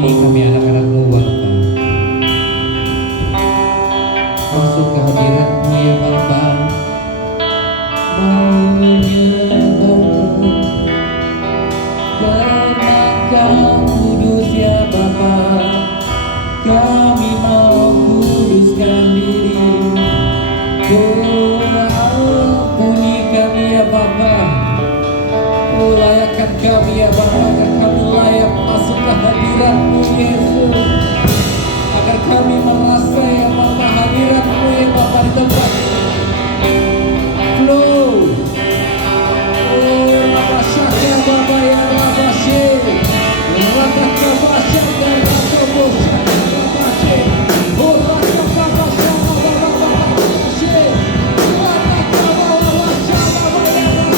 Ini kami anak-anak-Mu Bapa, masuk ke hadirat-Mu ya Bapa, mau menyembah karena Kau kudus ya Bapa. Kami mau kuduskan diri, ampuni kami ya Bapa. Layakkan kami ya Bapa, agar kami layak masuk ke hadirat-Mu Yesus, agar kami merasa ya Bapa hadirat-Mu ya Bapa di tempat flow. Oh Rabashaka Bapa ya Rabashe, Rakakabashaka Rakaboshaka Rabashe, oh Rakakabashaka Rabashe, Rakakabashaka Rabashe.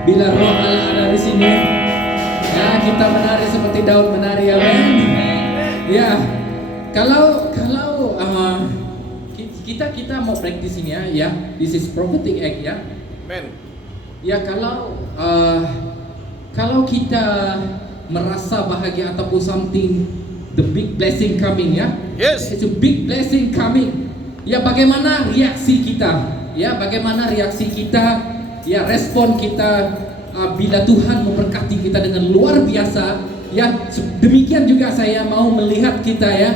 Bila roh Allah ada di sini, ya kita menari seperti Daud menari, amin. Ya, kalau kita mau praktis ini ya, this is prophetic act ya. Amen. Ya kalau kita merasa bahagia ataupun something, the big blessing coming ya. Yes. It's a big blessing coming. Ya bagaimana reaksi kita? Ya bagaimana reaksi kita? Ya respon kita bila Tuhan memberkati kita dengan luar biasa. Ya demikian juga saya mau melihat kita ya.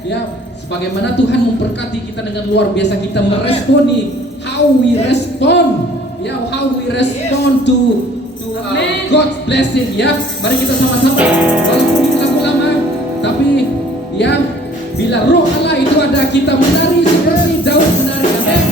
Ya bagaimana Tuhan memberkati kita dengan luar biasa, kita meresponi, how we respond. Ya how we respond to God's blessing ya. Mari kita sama-sama walaupun ini lagu lama, tapi ya bila roh Allah itu ada, kita menari seperti Daud menari. Amin.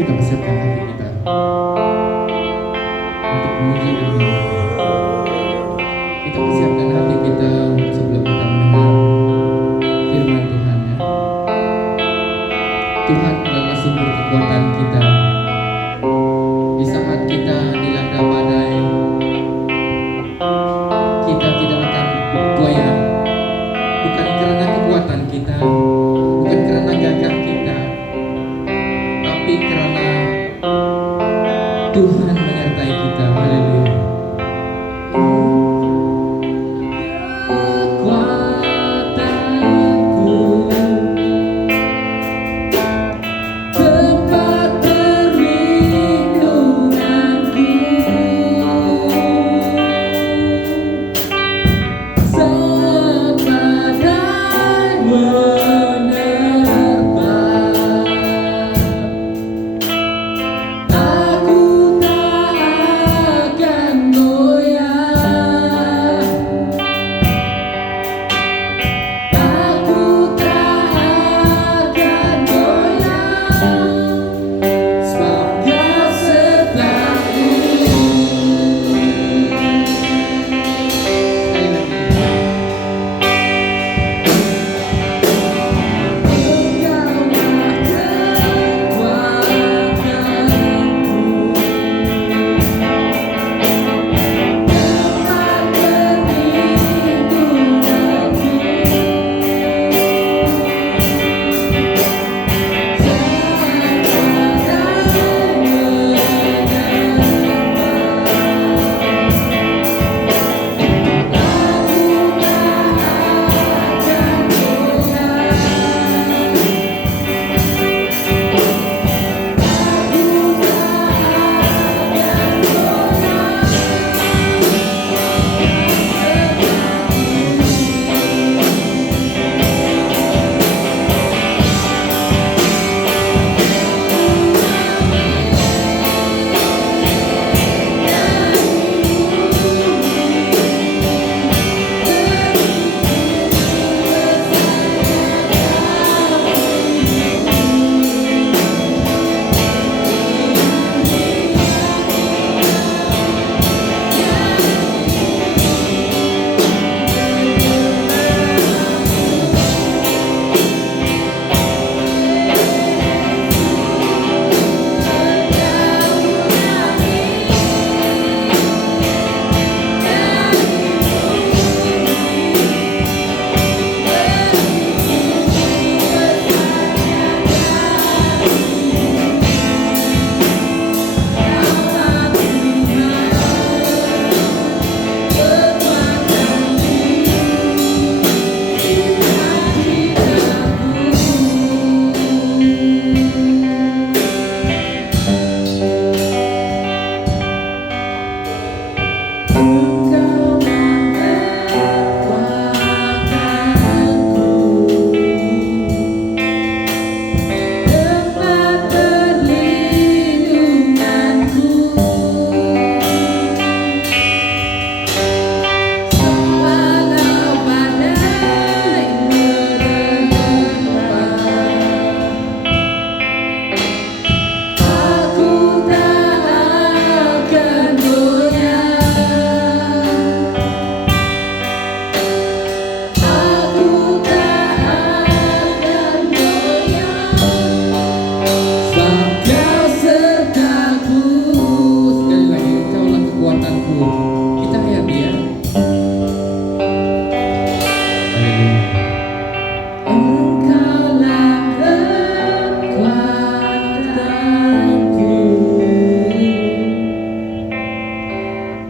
kita persiapkan hati kita untuk memuji Allah.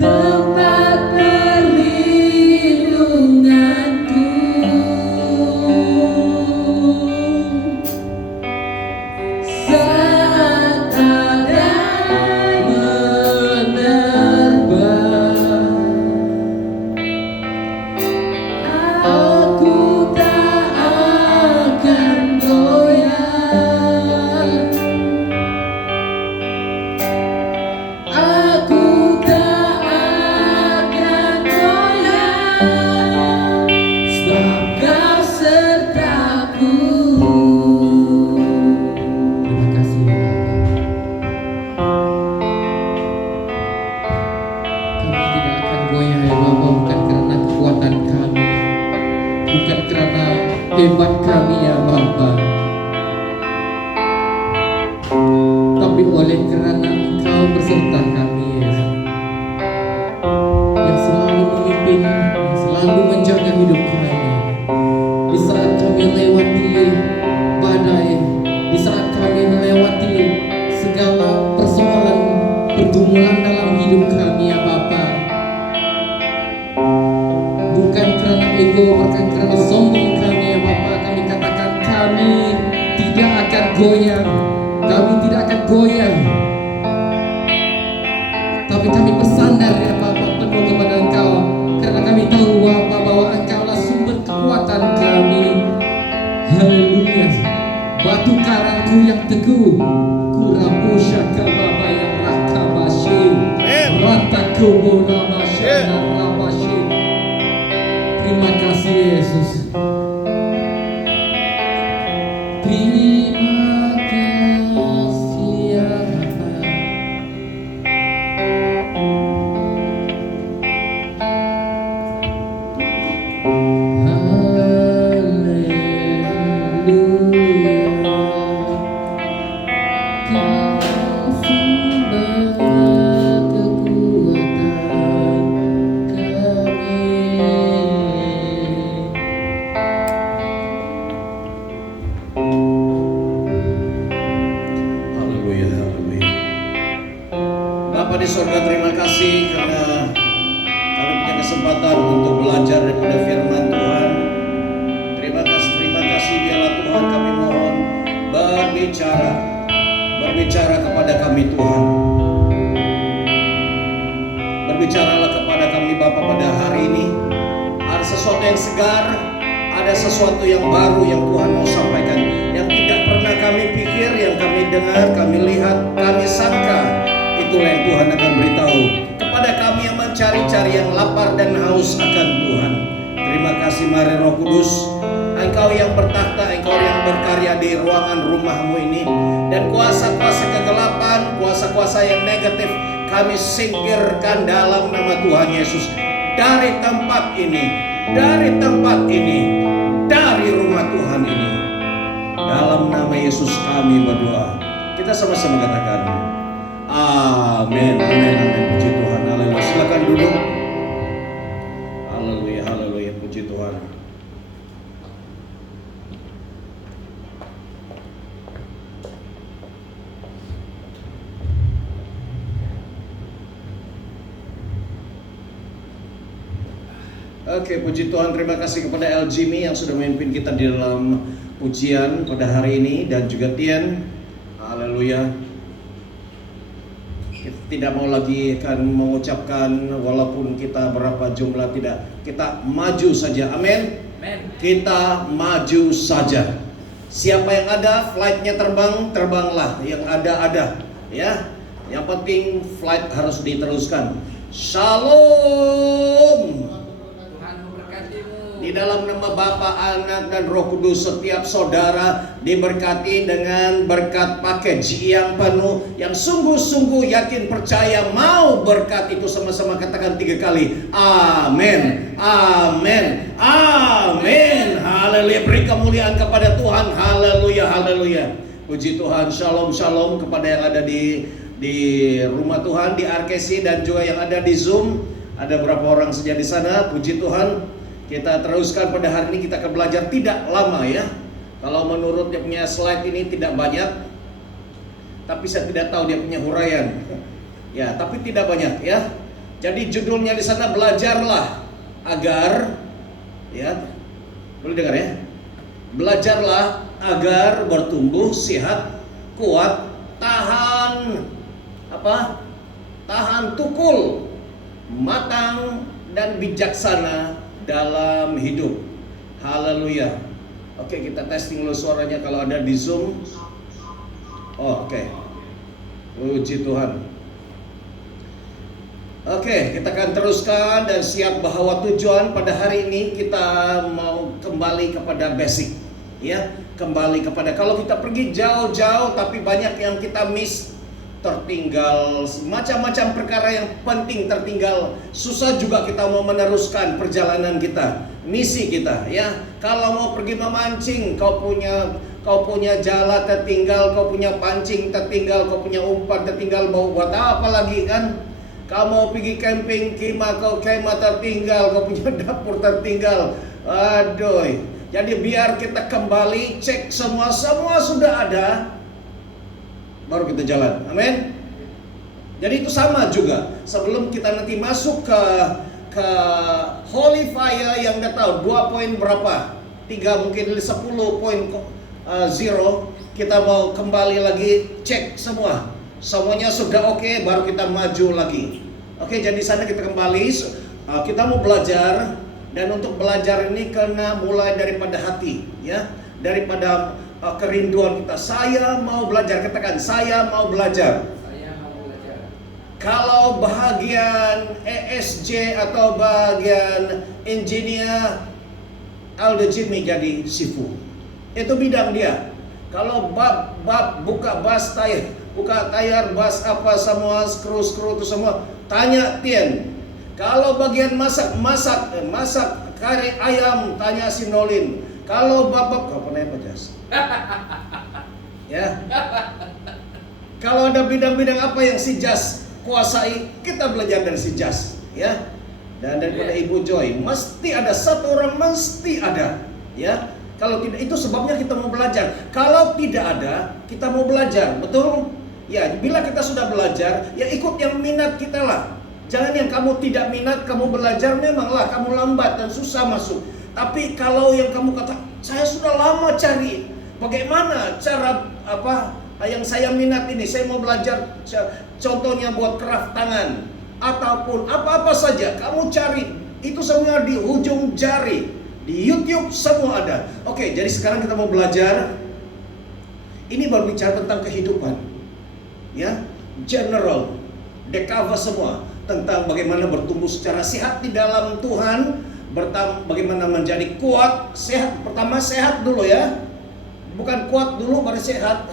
tempat perlindunganku. Saat badai menerbang, aku tak akan goyah. Aku tak akan goyah, sebab Kau sertaku. Terima kasih ya Bapa. Kami tidak akan goyah ya Bapa, bukan karena kekuatan kami, bukan karena hebat kami ya Bapa, tapi oleh karena Engkau beserta kami ya, yang selalu memimpin, yang selalu menjaga hidup kami. Di saat kami melewati badai, di saat kami melewati segala persoalan, pergumulan dalam hidup kami ya Bapa, bukan karena ego, bukan karena sombong kami ya Bapa, kami katakan kami tidak akan goyah, kami tidak akan goyah, tapi kami bersandar ya Bapa penuh kepada Engkau, karena kami tahu Bapa bahwa Engkaulah sumber kekuatan kami. Haleluya. Batu karangku yang teguh, kurabusha kababa yang rakabashi, ratakubu rabashi dan rabashi. Terima kasih Yesus. Terima kasih ya Bapa. Haleluya, haleluya. Bapa di sorga, terima kasih karena kami punya kesempatan untuk belajar daripada firman Tuhan. Terima kasih biarlah Tuhan kami mohon berbicara kepada kami Tuhan. Berbicaralah kepada kami Bapa pada hari ini. Ada sesuatu yang segar, ada sesuatu yang baru yang Tuhan mau sampaikan, yang tidak pernah kami pikir, yang kami dengar, kami lihat, kami sangka. Itulah yang Tuhan akan beritahu kepada kami yang mencari-cari, yang lapar dan haus akan Tuhan. Terima kasih mari Roh Kudus, Engkau yang bertakhta, Engkau yang berkarya di ruangan rumahmu ini. Dan kuasa-kuasa kegelapan, kuasa-kuasa yang negatif kami singkirkan dalam nama Tuhan Yesus. Dari tempat ini, dari rumah Tuhan ini. Dalam nama Yesus kami berdoa. Kita sama-sama katakan amin, amin, amin. Puji Tuhan, haleluya. Silakan duduk. Haleluya, haleluya, puji Tuhan. Oke, puji Tuhan, terima kasih kepada El Jimmy yang sudah memimpin kita di dalam pujian pada hari ini, dan juga Tien. Haleluya. Kita tidak mau lagi akan mengucapkan walaupun kita berapa jumlah, tidak, kita maju saja. Amin. Kita maju saja. Siapa yang ada flightnya terbang, terbanglah. Yang ada ya. Yang penting flight harus diteruskan. Shalom. Di dalam nama Bapa, Anak, dan Roh Kudus, setiap saudara diberkati dengan berkat package yang penuh, yang sungguh-sungguh yakin, percaya, mau berkat itu. Sama-sama katakan 3 kali. Amin, amin, amin. Haleluya, beri kemuliaan kepada Tuhan. Haleluya, haleluya. Puji Tuhan. Shalom, shalom kepada yang ada di rumah Tuhan, di RKC, dan juga yang ada di Zoom. Ada berapa orang saja di sana. Puji Tuhan. Kita teruskan pada hari ini, kita akan belajar tidak lama ya. Kalau menurut dia punya slide ini tidak banyak, tapi saya tidak tahu dia punya huraian. Ya, tapi tidak banyak ya. Jadi judulnya di sana belajarlah agar, ya, boleh dengar ya? Belajarlah agar bertumbuh sehat, kuat, tahan apa? Tahan tukul, matang dan bijaksana dalam hidup. Haleluya. Oke, kita testing dulu suaranya kalau ada di Zoom. Oh, oke. Puji Tuhan. Oke, kita akan teruskan dan siap bahwa tujuan pada hari ini kita mau kembali kepada basic, ya, kembali kepada, kalau kita pergi jauh-jauh tapi banyak yang kita miss, tertinggal macam-macam perkara yang penting tertinggal, susah juga kita mau meneruskan perjalanan kita, misi kita, ya. Kalau mau pergi memancing, kau punya jala tertinggal, kau punya pancing tertinggal, kau punya umpan tertinggal, mau buat apa lagi kan? Kau mau pergi camping, kau kemah tertinggal, kau punya dapur tertinggal. Aduh. Jadi biar kita kembali cek semua sudah ada, baru kita jalan. Amin. Jadi itu sama juga. Sebelum kita nanti masuk ke Holy Fire yang udah tahu 2 poin berapa, 3 mungkin 10.0, kita mau kembali lagi cek semuanya sudah oke, baru kita maju lagi. Oke, jadi sana kita kembali, kita mau belajar, dan untuk belajar ini kena mulai daripada hati, ya, daripada kerinduan kita. Saya mau belajar, katakan saya mau belajar. Saya mau belajar. Kalau bagian ESJ atau bagian engineer, Aldo Jimmy jadi sifu. Itu bidang dia. Kalau bab buka bas tayar, buka tayar bas apa semua, skru itu semua, tanya Tien. Kalau bagian masak kari ayam, tanya si Nolin. Kalau babak apa namanya Jas? Ya. Kalau ada bidang-bidang apa yang si Jas kuasai, kita belajar dari si Jas, ya. Dan daripada Ibu Joy, mesti ada satu orang, mesti ada, ya. Kalau tidak, itu sebabnya kita mau belajar. Kalau tidak ada, kita mau belajar, betul? Ya, bila kita sudah belajar, ya ikut yang minat kita lah. Jangan yang kamu tidak minat, kamu belajar, memanglah kamu lambat dan susah masuk. Tapi kalau yang kamu kata, saya sudah lama cari, bagaimana cara apa yang saya minat ini, saya mau belajar, contohnya buat craft tangan, ataupun apa-apa saja, kamu cari, itu semua di ujung jari. Di YouTube semua ada. Oke, jadi sekarang kita mau belajar. Ini berbicara tentang kehidupan, ya, general, dekava semua tentang bagaimana bertumbuh secara sehat di dalam Tuhan, bagaimana menjadi kuat, sehat. Pertama sehat dulu, ya, bukan kuat dulu baru sehat.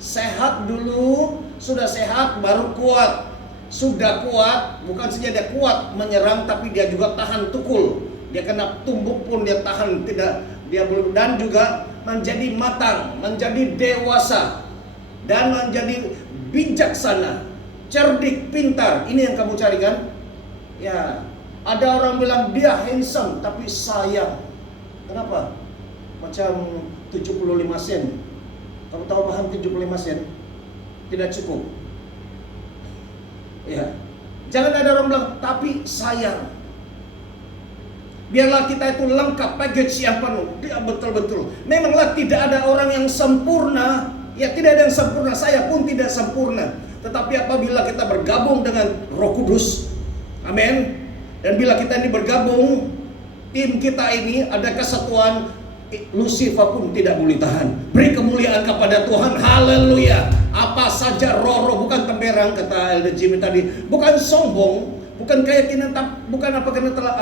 Sehat dulu, sudah sehat baru kuat. Sudah kuat, bukan saja dia kuat menyerang, tapi dia juga tahan tukul. Dia kena tumbuk pun dia tahan, tidak dia belum, dan juga menjadi matang, menjadi dewasa, dan menjadi bijaksana, cerdik, pintar. Ini yang kamu cari kan? Ya, ada orang bilang dia handsome tapi sayang. Kenapa? Macam 75 sen. Kamu tahu paham 75 sen? Tidak cukup. Ya. Jangan ada orang bilang tapi sayang. Biarlah kita itu lengkap, package yang penuh. Dia betul-betul. Memanglah tidak ada orang yang sempurna. Ya, tidak ada yang sempurna. Saya pun tidak sempurna. Tetapi apabila kita bergabung dengan Roh Kudus, amin. Dan bila kita ini bergabung, tim kita ini ada kesatuan, Lucifer pun tidak boleh tahan. Beri kemuliaan kepada Tuhan. Haleluya. Apa saja roh-roh, bukan temberang, kata Elder Jimmy tadi, bukan sombong, bukan keyakinan, bukan apa karena telah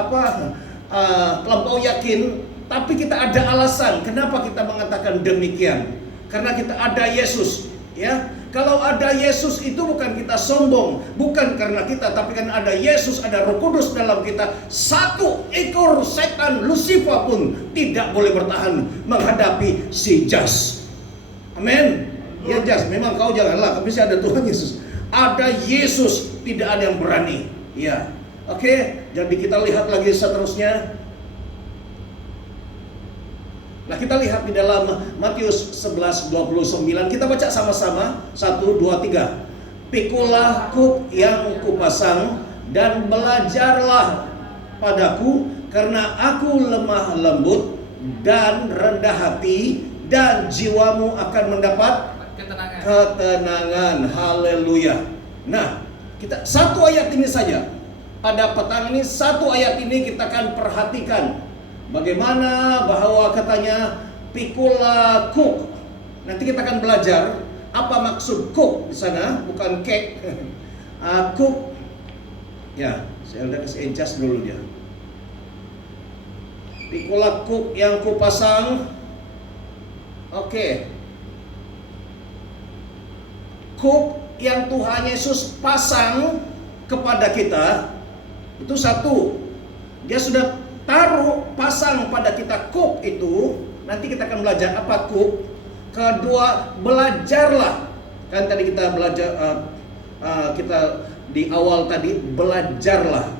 terlampau yakin, tapi kita ada alasan kenapa kita mengatakan demikian. Karena kita ada Yesus, ya. Kalau ada Yesus itu bukan kita sombong, bukan karena kita, tapi karena ada Yesus, ada Roh Kudus dalam kita. Satu ekor setan Lucifer pun tidak boleh bertahan menghadapi si Jas. Amin. Ya Jas, memang kau janganlah, tapi ada Tuhan Yesus. Ada Yesus, tidak ada yang berani. Ya. Oke, jadi kita lihat lagi seterusnya. Nah, kita lihat di dalam Matius 11:29. Kita baca sama-sama. 1, 2, 3. Pikulah kuk yang kupasang dan belajarlah padaku, karena aku lemah lembut dan rendah hati, dan jiwamu akan mendapat ketenangan. Haleluya. Nah, kita satu ayat ini saja. Pada petang ini, satu ayat ini kita akan perhatikan bagaimana bahwa katanya pikula cook. Nanti kita akan belajar apa maksud cook di sana, bukan cake. Cook. Ya, saya udah kasih adjust dulu dia. Pikula cook yang kupasang. Oke. Cook yang Tuhan Yesus pasang kepada kita itu satu, dia sudah taruh pasang pada kita cook itu. Nanti kita akan belajar apa cook. Kedua, belajarlah. Kan tadi kita belajar kita di awal tadi, belajarlah.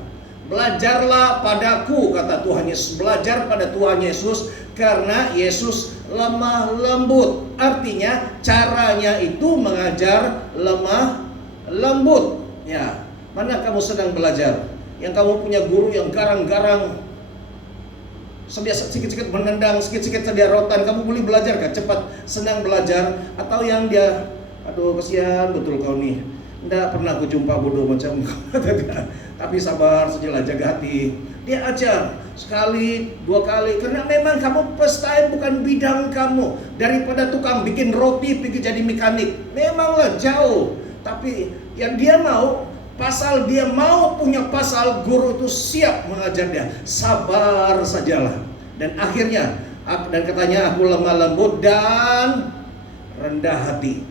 Belajarlah padaku, kata Tuhan Yesus. Belajar pada Tuhan Yesus, karena Yesus lemah lembut. Artinya caranya itu mengajar lemah lembut. Ya, mana kamu sedang belajar? Yang kamu punya guru yang garang-garang, sedikit-sedikit menendang, sedikit-sedikit sedia rotan, kamu boleh belajar gak? Cepat, senang belajar. Atau yang dia, aduh kasihan betul kau nih, tidak pernah aku jumpa bodoh macam tapi sabar sajalah, jaga hati. Dia ajar sekali, dua kali, karena memang kamu first time, bukan bidang kamu. Daripada tukang bikin roti pergi jadi mekanik, memanglah jauh. Tapi yang dia mau, pasal dia mau punya pasal, guru itu siap mengajar dia. Sabar sajalah. Dan akhirnya, dan katanya aku lemah lembut dan rendah hati.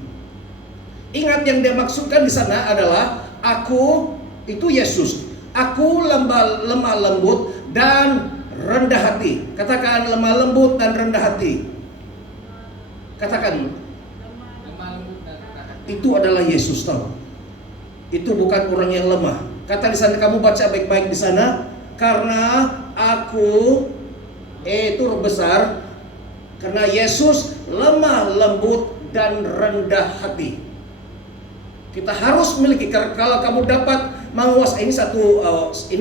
Ingat yang dia maksudkan di sana adalah aku itu Yesus. Aku lemah lembut dan rendah hati. Katakan lemah lembut dan rendah hati. Katakan. Itu adalah Yesus, tahu. Itu bukan orang yang lemah. Kata di sana, kamu baca baik-baik di sana. Karena aku itu besar. Karena Yesus lemah lembut dan rendah hati. Kita harus memiliki, kalau kamu dapat menguasai ini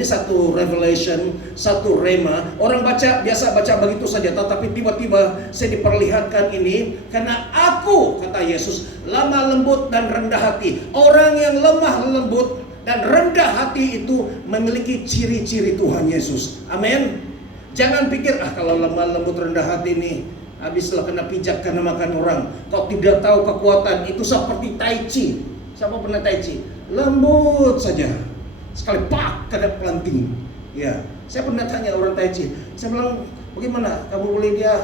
satu revelation, satu rema. Orang biasa baca begitu saja, tetapi tiba-tiba saya diperlihatkan ini, karena aku, kata Yesus, lemah lembut dan rendah hati. Orang yang lemah lembut dan rendah hati itu memiliki ciri-ciri Tuhan Yesus. Amin. Jangan pikir kalau lemah lembut rendah hati ini habislah kena pijak karena makan orang. Kau tidak tahu kekuatan itu seperti tai chi. Siapa pernah tai chi? Lembut saja, sekali pak kena pelanting. Ya, saya pernah tanya orang tai chi. Saya bilang, bagaimana kamu boleh dia?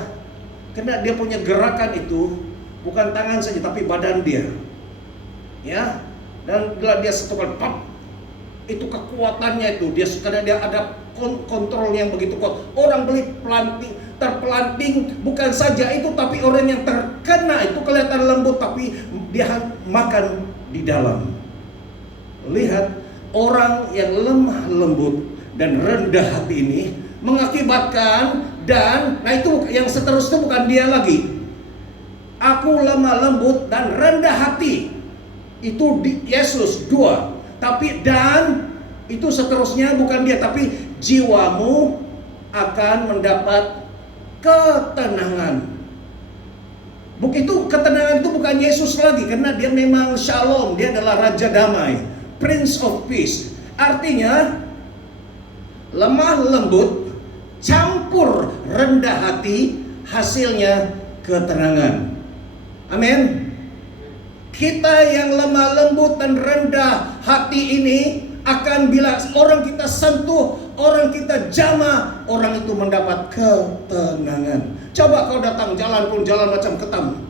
Karena dia punya gerakan itu bukan tangan saja, tapi badan dia. Ya, dan bila dia satu kali pap, itu kekuatannya itu dia, karena dia ada kontrol yang begitu kuat. Orang beli terpelanting bukan saja itu, tapi orang yang terkena itu kelihatan lembut, tapi dia makan di dalam. Lihat, orang yang lemah lembut dan rendah hati ini mengakibatkan, dan nah itu yang seterusnya bukan dia lagi. Aku lemah lembut dan rendah hati, itu di Yesus 2. Tapi dan itu seterusnya bukan dia, tapi jiwamu akan mendapat ketenangan. Begitu ketenangan itu bukan Yesus lagi, karena dia memang Shalom, dia adalah Raja Damai, Prince of Peace. Artinya lemah lembut campur rendah hati, hasilnya ketenangan. Amin. Kita yang lemah lembut dan rendah hati ini akan, bila orang kita sentuh, orang kita jamah, orang itu mendapat ketenangan. Coba kau datang jalan pun jalan macam ketam,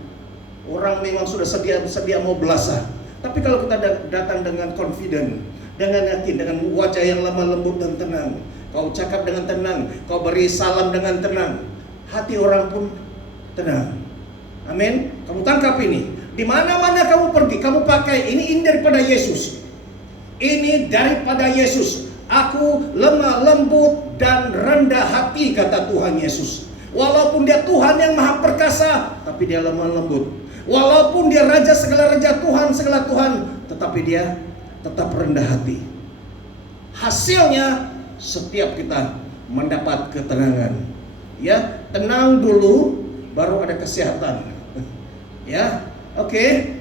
orang memang sudah sedia mau belasah. Tapi kalau kita datang dengan confident, dengan yakin, dengan wajah yang lemah lembut dan tenang, kau cakap dengan tenang, kau beri salam dengan tenang, hati orang pun tenang. Amin. Kamu tangkap ini. Di mana-mana kamu pergi, kamu pakai ini daripada Yesus. Ini daripada Yesus. Aku lemah lembut dan rendah hati, kata Tuhan Yesus. Walaupun dia Tuhan yang maha perkasa, tapi dia lemah lembut. Walaupun dia raja segala raja, Tuhan segala Tuhan, tetapi dia tetap rendah hati. Hasilnya setiap kita mendapat ketenangan. Ya, tenang dulu baru ada kesehatan. Ya, oke.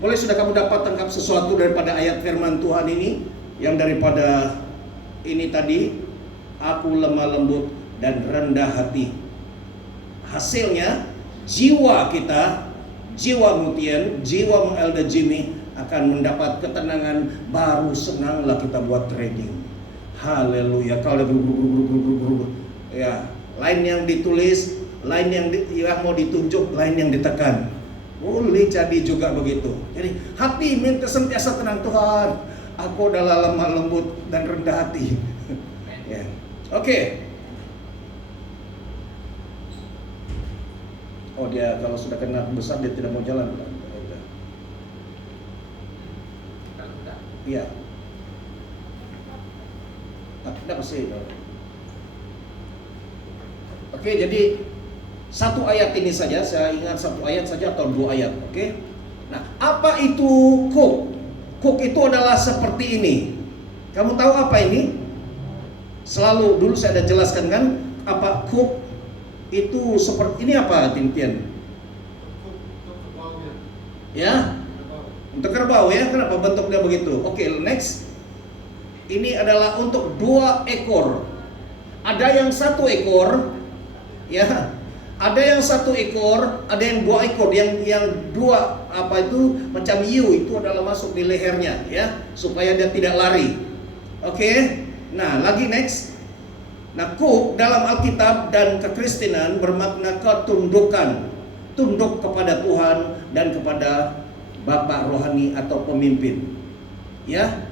Boleh sudah kamu dapat tangkap sesuatu daripada ayat firman Tuhan ini, yang daripada ini tadi, aku lemah lembut dan rendah hati. Hasilnya jiwa kita, jiwa Mutian, jiwa Elder Jimmy akan mendapat ketenangan, baru senanglah kita buat trading. Haleluya. Kalau ya, lain yang ditulis, lain yang mau ditunjuk, lain yang ditekan. Boleh jadi juga begitu. Jadi hati minta sentiasa tenang, Tuhan, aku adalah lemah lembut dan rendah hati. Ya. Oke. Oh, dia kalau sudah kena besar dia tidak mau jalan. Iya. Kenapa sih? Oke, jadi satu ayat ini saja, saya ingat satu ayat saja atau dua ayat. Oke. Nah, apa itu kuk? Kuk itu adalah seperti ini. Kamu tahu apa ini? Selalu dulu saya ada jelaskan kan, apa kuk itu seperti ini, apa Tintian? Ya, untuk kerbau ya. Kenapa bentuknya begitu? Oke, next. Ini adalah untuk 2 ekor. Ada yang 1 ekor, ya. Ada yang 1 ekor, ada yang 2 ekor. Yang 2 apa itu macam hiu itu adalah masuk di lehernya, ya, supaya dia tidak lari. Oke. Nah, lagi next. Nah, kuk dalam Alkitab dan kekristenan bermakna ketundukan, tunduk kepada Tuhan dan kepada Bapak rohani atau pemimpin. Ya.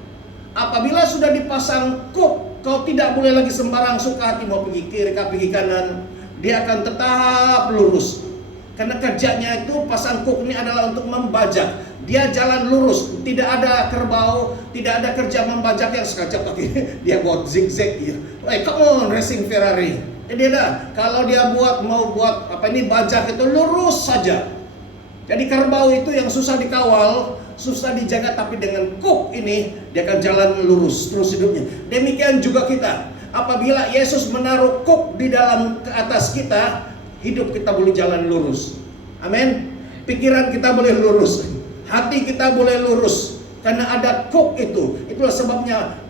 Apabila sudah dipasang kuk, kau tidak boleh lagi sembarang suka hati mau pergi kiri, pergi kanan. Dia akan tetap lurus. Karena kerjanya itu pasang kuk ini adalah untuk membajak. Dia jalan lurus, tidak ada kerbau, tidak ada kerja membajak yang sekejap kaki. Dia buat zigzag gitu. Hey, come on racing Ferrari. Jadi ada, kalau dia mau buat apa ini bajak itu lurus saja. Jadi kerbau itu yang susah dikawal, susah dijaga, tapi dengan kuk ini dia akan jalan lurus terus hidupnya. Demikian juga kita. Apabila Yesus menaruh kuk di dalam ke atas kita, hidup kita boleh jalan lurus. Amin. Pikiran kita boleh lurus, hati kita boleh lurus, karena ada kuk itu. Itulah sebabnya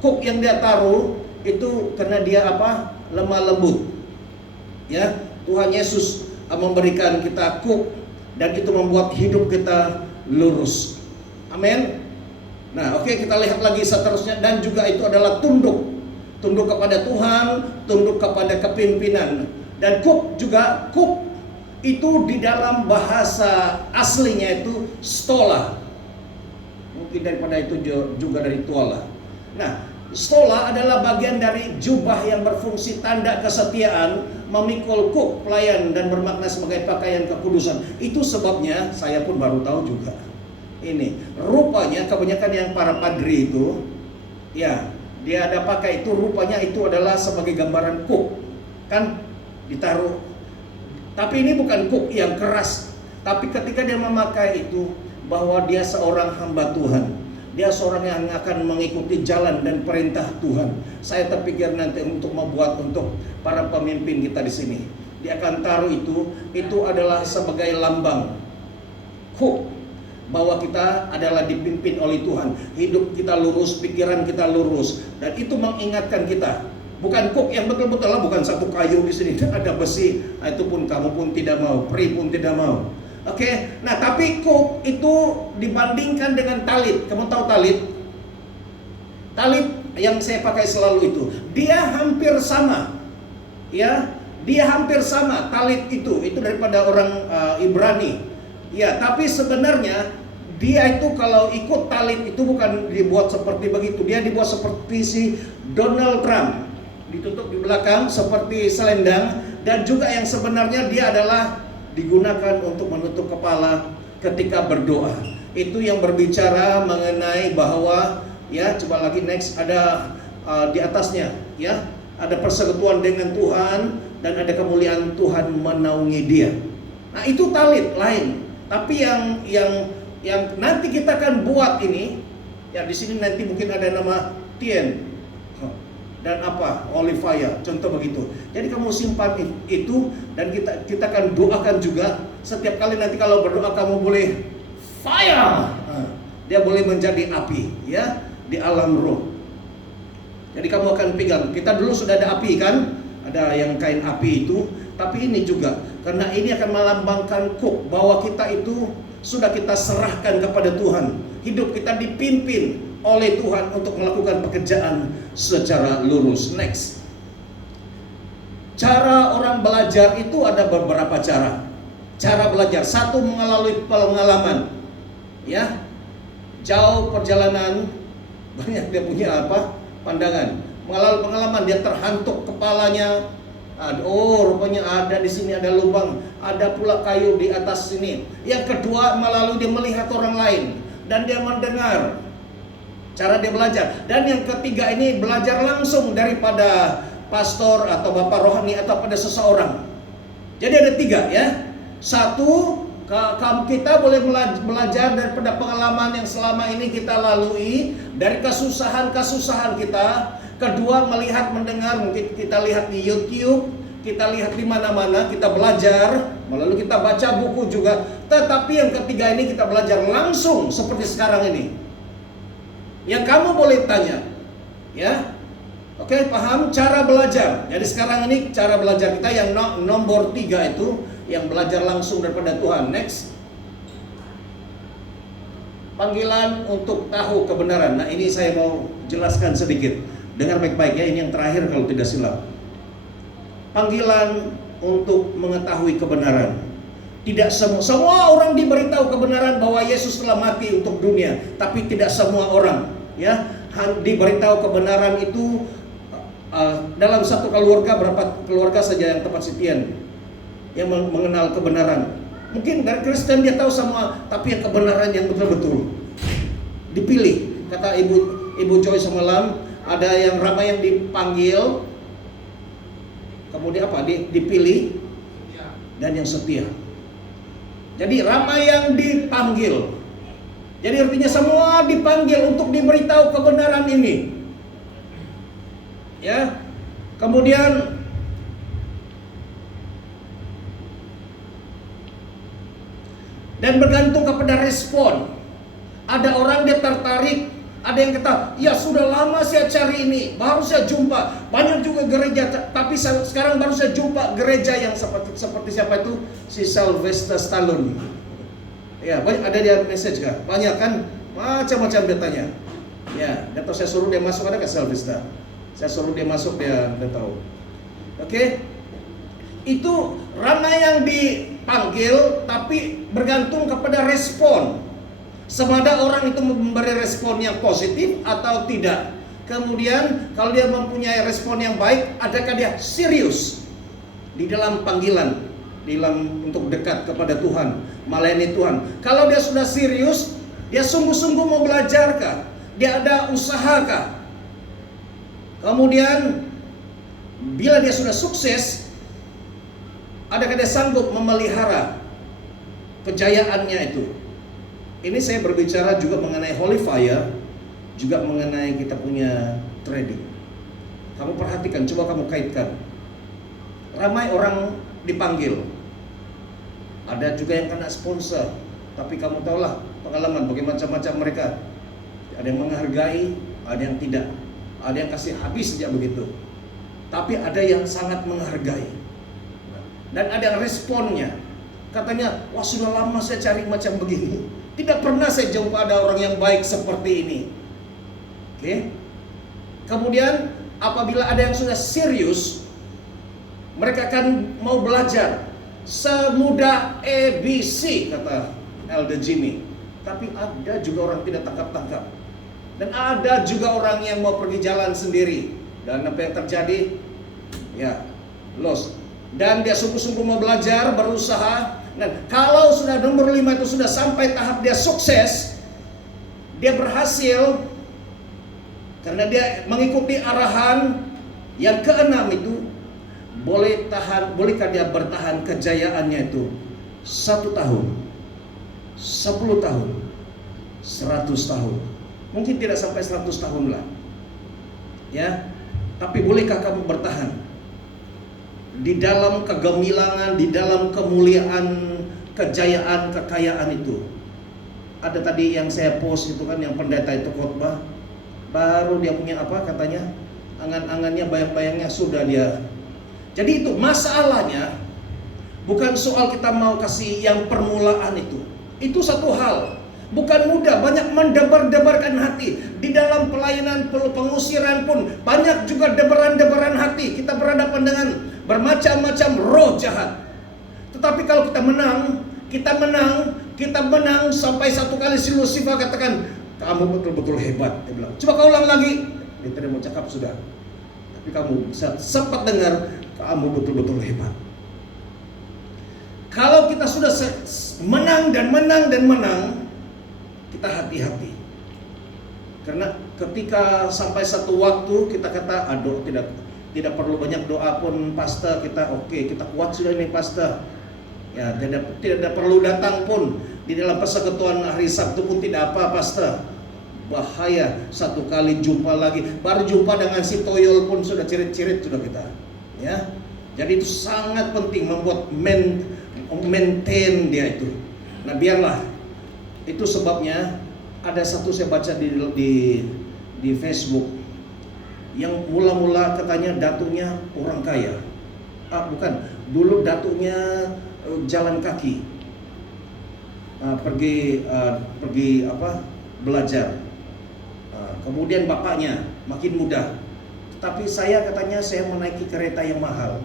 kuk yang dia taruh itu karena dia apa? Lemah lembut. Ya, Tuhan Yesus memberikan kita kuk dan itu membuat hidup kita lurus. Amin. Nah, oke, kita lihat lagi seterusnya. Dan juga itu adalah tunduk kepada Tuhan, tunduk kepada kepimpinan. Dan kuk juga, kuk itu di dalam bahasa aslinya itu stola. Mungkin daripada itu juga dari tuala. Nah, stola adalah bagian dari jubah yang berfungsi tanda kesetiaan, memikul kuk pelayan dan bermakna sebagai pakaian kekudusan. Itu sebabnya saya pun baru tahu juga. Ini rupanya kebanyakan yang para padri itu, ya, dia ada pakai itu, rupanya itu adalah sebagai gambaran kuk, kan ditaruh. Tapi ini bukan kuk yang keras, tapi ketika dia memakai itu, bahwa dia seorang hamba Tuhan, dia seorang yang akan mengikuti jalan dan perintah Tuhan. Saya terpikir nanti untuk membuat untuk para pemimpin kita di sini, dia akan taruh itu adalah sebagai lambang kuk, bahwa kita adalah dipimpin oleh Tuhan. Hidup kita lurus, pikiran kita lurus, dan itu mengingatkan kita. Bukan kuk yang betul-betul lah, bukan satu kayu di sini ada besi. Nah, itu pun kamu pun tidak mau, pri pun tidak mau. Oke. Nah, tapi kuk itu dibandingkan dengan talit. Kamu tahu talit? Talit yang saya pakai selalu itu, dia hampir sama. Ya, dia hampir sama talit itu daripada orang Ibrani. Ya, tapi sebenarnya dia itu kalau ikut talit itu bukan dibuat seperti begitu. Dia dibuat seperti si Donald Trump, ditutup di belakang seperti selendang. Dan juga yang sebenarnya dia adalah digunakan untuk menutup kepala ketika berdoa. Itu yang berbicara mengenai bahwa, ya, coba lagi next, ada di atasnya, ya, ada persekutuan dengan Tuhan dan ada kemuliaan Tuhan menaungi dia. Nah, itu talit lain. Tapi yang nanti kita akan buat ini, Ya di sini nanti mungkin ada nama Tien dan apa Olivia, contoh begitu. Jadi kamu simpan itu, dan kita akan doakan juga. Setiap kali nanti kalau berdoa kamu boleh fire, dia boleh menjadi api ya di alam roh. Jadi kamu akan pegang. Kita dulu sudah ada api kan, ada yang kain api itu. Tapi ini juga, karena ini akan melambangkan kuk, bahwa kita itu sudah kita serahkan kepada Tuhan. Hidup kita dipimpin oleh Tuhan untuk melakukan pekerjaan secara lurus. Next. Cara orang belajar itu ada beberapa cara. Cara belajar, satu melalui pengalaman. Ya. Jauh perjalanan, banyak dia punya apa? Pandangan. Melalui pengalaman dia terhantuk kepalanya. Rupanya ada di sini ada lubang, ada pula kayu di atas sini. Yang kedua, melalui dia melihat orang lain dan dia mendengar. Cara dia belajar. Dan yang ketiga ini belajar langsung daripada pastor atau bapak rohani atau pada seseorang. Jadi ada tiga ya. Satu, kita boleh belajar daripada pengalaman yang selama ini kita lalui, dari kesusahan-kesusahan kita. Kedua, melihat, mendengar, mungkin kita lihat di YouTube, kita lihat di mana-mana, kita belajar, melalui kita baca buku juga. Tetapi yang ketiga ini kita belajar langsung seperti sekarang ini. Yang kamu boleh tanya, ya, oke, paham cara belajar. Jadi sekarang ini cara belajar kita yang nomor 3 itu, yang belajar langsung daripada Tuhan. Next. Panggilan untuk tahu kebenaran. Nah ini saya mau jelaskan sedikit. Dengar baik-baik ya, ini yang terakhir kalau tidak silap. Panggilan untuk mengetahui kebenaran. Tidak semua orang diberitahu kebenaran bahwa Yesus telah mati untuk dunia, tapi tidak semua orang ya diberitahu kebenaran itu. Dalam satu keluarga, berapa keluarga saja yang tepat sitian yang mengenal kebenaran. Mungkin dari Kristen dia tahu semua, tapi yang kebenaran yang betul-betul dipilih. Kata Ibu Joy semalam, ada yang ramai yang dipanggil, kemudian apa? Dipilih, dan yang setia. Jadi ramai yang dipanggil. Jadi artinya semua dipanggil untuk diberitahu kebenaran ini. Ya. Kemudian dan bergantung kepada respon. Ada orang dia tertarik. Ada yang kata, ya sudah lama saya cari ini, baru saya jumpa. Banyak juga gereja, tapi sekarang baru saya jumpa gereja yang seperti siapa itu? Si Sylvester Stallone. Ya, banyak ada dia message kah? Banyak kan? Macam-macam dia tanya. Ya, dia tahu saya suruh dia masuk, ada ke Sylvester? Saya suruh dia masuk, dia tahu. Oke? Itu ramai yang dipanggil, tapi bergantung kepada respon. Semada orang itu memberi respon yang positif atau tidak. Kemudian kalau dia mempunyai respon yang baik, adakah dia serius di dalam panggilan, di dalam untuk dekat kepada Tuhan, melayani Tuhan. Kalau dia sudah serius, dia sungguh-sungguh mau belajarkah? Dia ada usahakah? Kemudian bila dia sudah sukses, adakah dia sanggup memelihara kejayaannya itu? Ini saya berbicara juga mengenai Holy Fire, juga mengenai kita punya trading. Kamu perhatikan, coba kamu kaitkan. Ramai orang dipanggil. Ada juga yang kena sponsor. Tapi kamu tahulah pengalaman bagaimana macam-macam mereka. Ada yang menghargai, ada yang tidak. Ada yang kasih habis sejak begitu. Tapi ada yang sangat menghargai. Dan ada yang responnya. Katanya, wah sudah lama saya cari macam begini. Tidak pernah saya jumpa ada orang yang baik seperti ini. Oke. Kemudian apabila ada yang sudah serius, mereka akan mau belajar semudah ABC, kata Elder Jimmy. Tapi ada juga orang tidak tangkap-tangkap. Dan ada juga orang yang mau pergi jalan sendiri. Dan apa yang terjadi? Ya, lost. Dan dia sungguh-sungguh mau belajar, berusaha. Dan kalau sudah nomor 5 itu sudah sampai tahap dia sukses, dia berhasil karena dia mengikuti arahan. Yang keenam itu, bolehkah dia bertahan kejayaannya itu 1 tahun, 10 tahun, 100 tahun. Mungkin tidak sampai 100 tahun lah. Ya. Tapi bolehkah kamu bertahan di dalam kegemilangan, di dalam kemuliaan, kejayaan, kekayaan itu? Ada tadi yang saya post itu kan, yang pendeta itu khotbah, baru dia punya apa katanya, angan-angannya, bayang-bayangnya sudah dia. Jadi itu masalahnya bukan soal kita mau kasih yang permulaan itu satu hal, bukan mudah, banyak mendebar-debarkan hati. Di dalam pelayanan pengusiran pun banyak juga debaran-debaran hati. Kita berhadapan dengan bermacam-macam roh jahat. Tetapi kalau kita menang sampai satu kali si Lucifer katakan, kamu betul-betul hebat. Dia bilang, coba kau ulang lagi. Dia tidak mau cakap sudah. Tapi kamu sempat dengar, kamu betul-betul hebat. Kalau kita sudah menang, kita hati-hati. Karena ketika sampai satu waktu kita kata, aduh tidak perlu banyak doa pun pastor, kita kuat sudah nih pastor. Ya, tidak perlu datang pun di dalam persekutuan hari Sabtu pun tidak apa pastor. Bahaya, satu kali jumpa lagi, baru jumpa dengan si toyol pun sudah cirit-cirit sudah kita. Ya. Jadi itu sangat penting membuat maintain dia itu. Nah, biarlah. Itu sebabnya ada satu saya baca di Facebook yang mula-mula katanya datunya orang kaya. Bukan, dulu datunya jalan kaki. Pergi belajar. Kemudian bapaknya makin muda. Tapi saya katanya saya menaiki kereta yang mahal.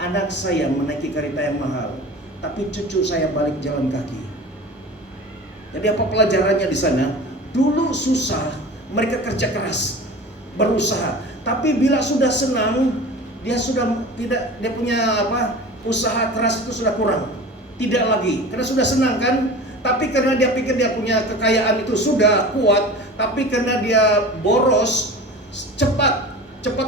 Anak saya menaiki kereta yang mahal. Tapi cucu saya balik jalan kaki. Jadi apa pelajarannya di sana? Dulu susah, mereka kerja keras, berusaha. Tapi bila sudah senang, dia punya usaha keras itu sudah kurang. Tidak lagi, karena sudah senang kan? Tapi karena dia pikir dia punya kekayaan itu sudah kuat, tapi karena dia boros, cepat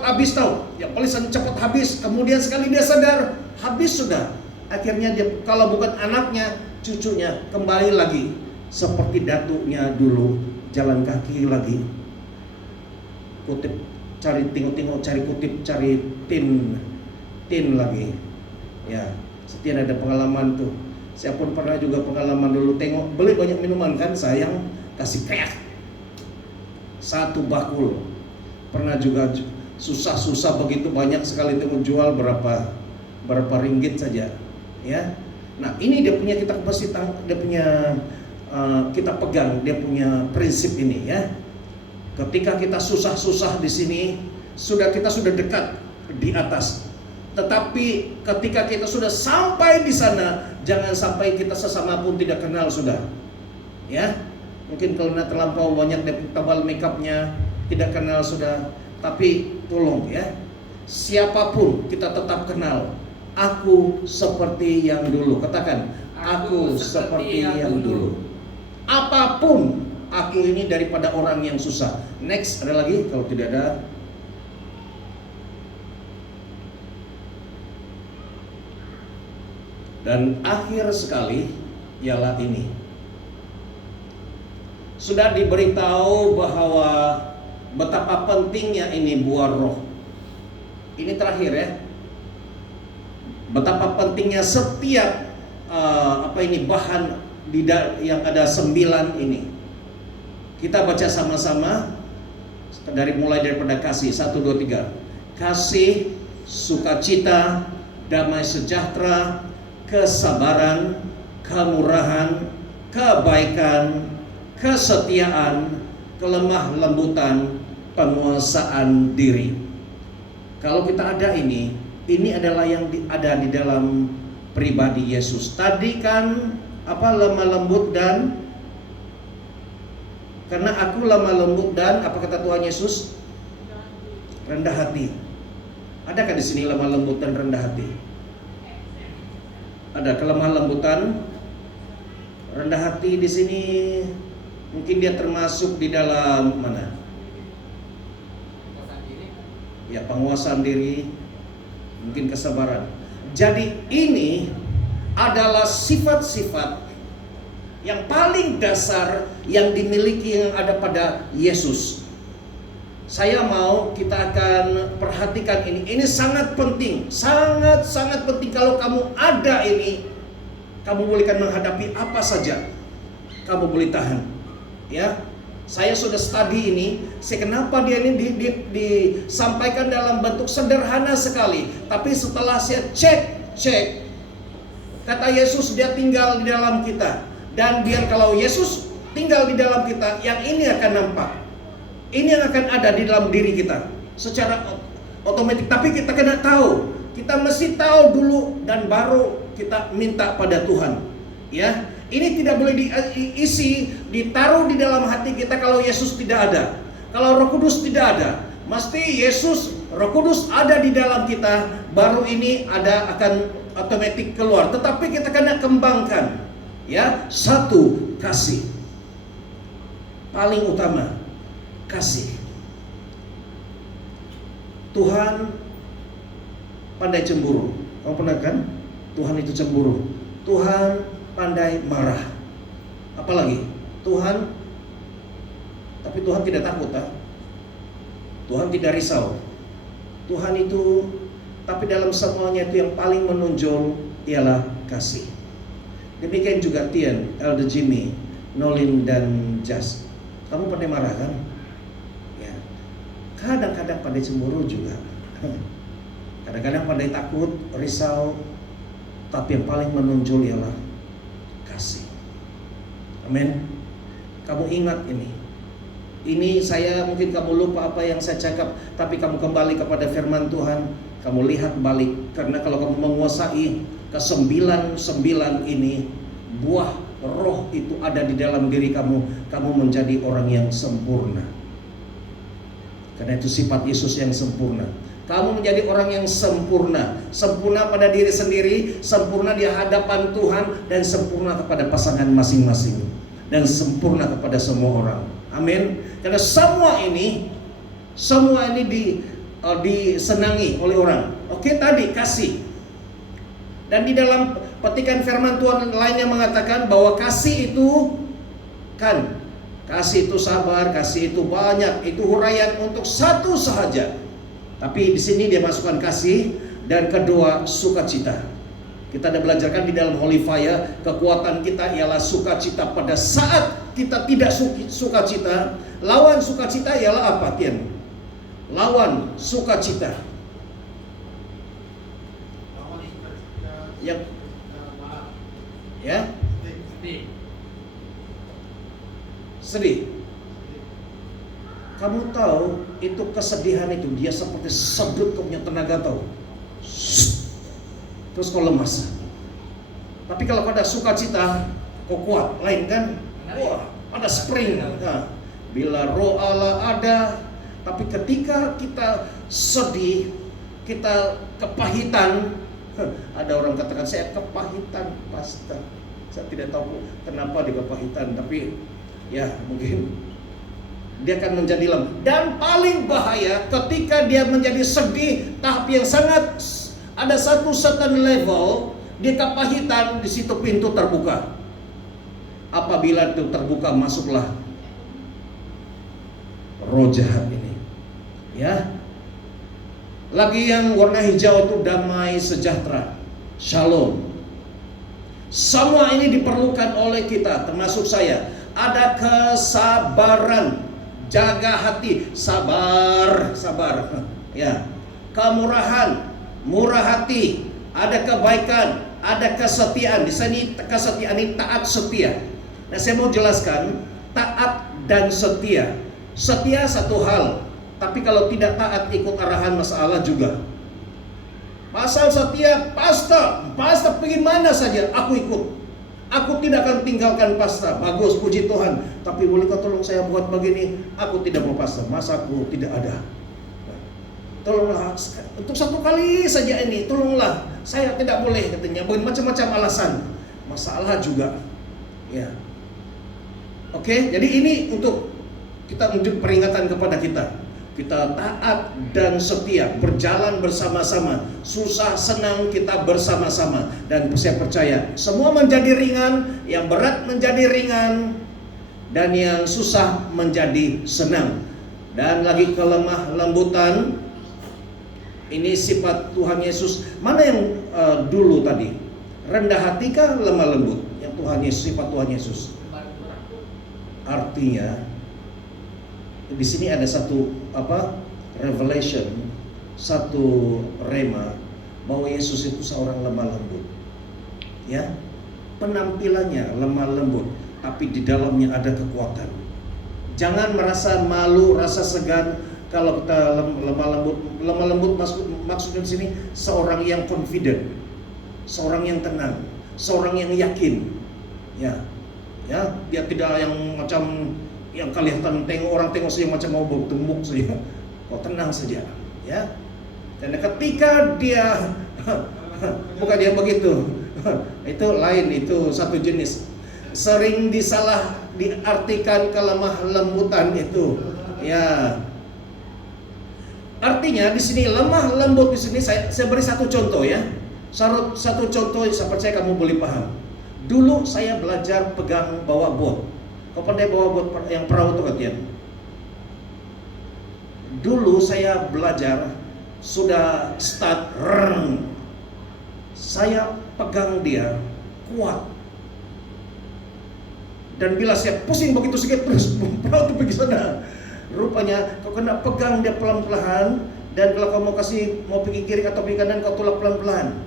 habis tahu. Ya paling cepat habis. Kemudian sekali dia sadar, habis sudah. Akhirnya dia, kalau bukan anaknya, cucunya kembali lagi seperti datuknya dulu, jalan kaki lagi. Kutip, cari tengok-tengok, cari kutip, cari tin lagi. Ya, setiap ada pengalaman tuh. Saya pun pernah juga pengalaman dulu, tengok beli banyak minuman kan, sayang kasih kayak satu bakul. Pernah juga susah begitu banyak sekali tengok jual berapa ringgit saja, ya. Nah ini dia punya, kita pasti dia punya kita pegang dia punya prinsip ini ya. Ketika kita susah di sini, kita sudah dekat di atas. Tetapi ketika kita sudah sampai di sana, jangan sampai kita sesama pun tidak kenal sudah. Ya, mungkin kalau terlampau banyak tebal makeupnya, tidak kenal sudah. Tapi tolong ya, siapapun kita tetap kenal. Aku seperti yang dulu. Katakan, aku seperti yang dulu. Apapun aku ini daripada orang yang susah. Next, ada lagi? Kalau tidak ada. Dan akhir sekali ialah ini. Sudah diberitahu bahwa betapa pentingnya ini buah roh. Ini terakhir ya. Betapa pentingnya setiap bahan yang ada 9 ini. Kita baca sama-sama mulai daripada kasih 1, 2, 3. Kasih, sukacita, damai sejahtera, kesabaran, kemurahan, kebaikan, kesetiaan, kelemah lembutan, penguasaan diri. Kalau kita ada ini adalah yang ada di dalam pribadi Yesus. Tadi kan lemah lembut dan, karena aku lemah lembut dan apa kata Tuhan Yesus? Rendah hati. Adakah di sini lemah lembut dan rendah hati? Ada kelemah lembutan, rendah hati di sini. Mungkin dia termasuk di dalam mana? Ya, penguasaan diri, mungkin kesabaran. Jadi ini adalah sifat-sifat yang paling dasar yang dimiliki yang ada pada Yesus. Saya mau kita akan perhatikan ini. Ini sangat penting, sangat penting. Kalau kamu ada ini, kamu boleh kan menghadapi apa saja. Kamu boleh tahan. Ya, saya sudah studi ini. Kenapa dia ini disampaikan dalam bentuk sederhana sekali. Tapi setelah saya cek, kata Yesus dia tinggal di dalam kita. Dan biar kalau Yesus tinggal di dalam kita, yang ini akan nampak. Ini yang akan ada di dalam diri kita secara otomatis. Tapi kita kena tahu, kita mesti tahu dulu dan baru kita minta pada Tuhan. Ya, ini tidak boleh diisi, ditaruh di dalam hati kita kalau Yesus tidak ada. Kalau Roh Kudus tidak ada, mesti Yesus, Roh Kudus ada di dalam kita, baru ini ada akan otomatis keluar. Tetapi kita kena kembangkan. Ya, satu, kasih. Paling utama, kasih. Tuhan pandai cemburu. Kamu pernah kan? Tuhan itu cemburu. Tuhan pandai marah. Apalagi Tuhan, tapi Tuhan tidak takut, Tuhan tidak risau. Tuhan itu, tapi dalam semuanya itu yang paling menonjol ialah kasih. Demikian juga Tian, Elder Jimmy, Nolin dan Jas. Kamu pandai marah kan? Ya. Kadang-kadang pandai cemburu juga. Kadang-kadang pandai takut, risau. Tapi yang paling menonjol ialah kasih. Amin. Kamu ingat ini. Ini saya mungkin kamu lupa apa yang saya cakap, tapi kamu kembali kepada firman Tuhan, kamu lihat balik. Karena kalau kamu menguasai ke-9 ini, buah roh itu ada di dalam diri kamu, kamu menjadi orang yang sempurna. Karena itu sifat Yesus yang sempurna. Kamu menjadi orang yang sempurna. Sempurna pada diri sendiri, sempurna di hadapan Tuhan, dan sempurna kepada pasangan masing-masing, dan sempurna kepada semua orang. Amin. Karena semua ini disenangi oleh orang. Oke, tadi kasih. Dan di dalam petikan firman Tuhan lainnya mengatakan bahwa kasih itu kasih itu sabar, kasih itu banyak, itu huraian untuk satu sahaja. Tapi di sini dia masukkan kasih, dan kedua sukacita. Kita ada belajarkan di dalam Holy Fire, kekuatan kita ialah sukacita. Pada saat kita tidak sukacita, lawan sukacita ialah apa, Tian? Lawan sukacita. Yang ya, sedih. Kamu tahu itu kesedihan itu dia seperti sedut kau punya tenaga tahu. Terus kau lemas. Tapi kalau pada sukacita kau kuat, lain kan? Wah, ada spring. Nah, bila roh Allah ada, tapi ketika kita sedih, kita kepahitan, ada orang katakan saya kepahitan, pastor. Saya tidak tahu kenapa dia kepahitan, tapi ya mungkin dia akan menjadi lemah. Dan paling bahaya ketika dia menjadi sedih, tahap yang sangat, ada satu certain level, dia kepahitan, di situ pintu terbuka. Apabila itu terbuka, masuklah roh jahat ini. Ya. Lagi yang warna hijau itu damai sejahtera, shalom. Semua ini diperlukan oleh kita, termasuk saya. Ada kesabaran, jaga hati, sabar, ya. Kemurahan, murah hati, ada kebaikan, ada kesetiaan. Di sini kesetiaan ini taat setia. Nah, saya mau jelaskan taat dan setia. Setia satu hal, tapi kalau tidak taat ikut arahan masalah juga. Pasal setia, pastor pergi mana saja aku ikut. Aku tidak akan tinggalkan pastor. Bagus, puji Tuhan. Tapi boleh kau tolong saya buat begini? Aku tidak mau pastor. Masa aku tidak ada? Tolonglah untuk satu kali saja ini. Tolonglah. Saya tidak boleh katanya. Macam-macam alasan. Masalah juga. Ya. Oke, jadi ini untuk kita menunjuk peringatan kepada kita. kita taat dan setia, berjalan bersama-sama, susah senang kita bersama-sama. Dan saya percaya semua menjadi ringan, yang berat menjadi ringan, dan yang susah menjadi senang. Dan lagi kelemah lembutan, ini sifat Tuhan Yesus. Mana yang dulu tadi? Rendah hati kah lemah lembut? Yang Tuhan Yesus, sifat Tuhan Yesus. Artinya di sini ada satu revelation, satu rema bahwa Yesus itu seorang lemah lembut. Ya, penampilannya lemah lembut, tapi di dalamnya ada kekuatan. Jangan merasa malu, rasa segan kalau kita lemah lembut. Lemah lembut maksudnya di sini seorang yang confident, seorang yang tenang, seorang yang yakin. Ya, dia tidak yang macam yang kelihatan orang tengok saja macam mau bertumbuk saja. Tenang saja, ya. Dan ketika dia bukan dia begitu, itu lain, itu satu jenis. Sering disalah diartikan kelemah lembutan itu, ya. Artinya di sini lemah lembut di sini saya beri satu contoh ya. Satu contoh saya percaya kamu boleh paham. Dulu saya belajar bawa bot. Kau pandai bawa bot yang perahu itu kan? Dulu saya belajar sudah start saya pegang dia kuat. Dan bila saya pusing begitu sedikit terus perahu itu pergi sana. Rupanya kau kena pegang dia pelan-pelan, dan kalau kau mau pergi kiri atau pergi kanan, kau tolak pelan-pelan.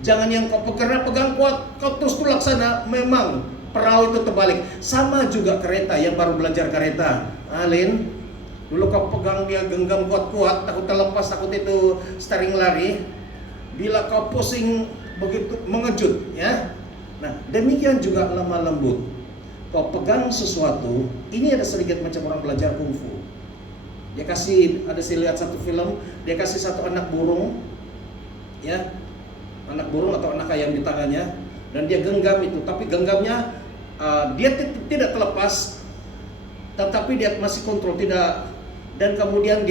Jangan yang kau pegang kuat, kau terus tolak sana, memang perahu itu terbalik. Sama juga kereta, yang baru belajar kereta. Alin, dulu kau pegang dia genggam kuat-kuat, takut terlepas, takut itu steering lari. Bila kau pusing begitu mengejut, ya. Nah, demikian juga lemah lembut. Kau pegang sesuatu, ini ada sedikit macam orang belajar kungfu. Dia kasih, ada saya lihat satu film, dia kasih satu anak burung, ya, anak burung atau anak ayam di tangannya, dan dia genggam itu, tapi genggamnya dia tidak terlepas, tetapi dia masih kontrol, tidak. Dan kemudian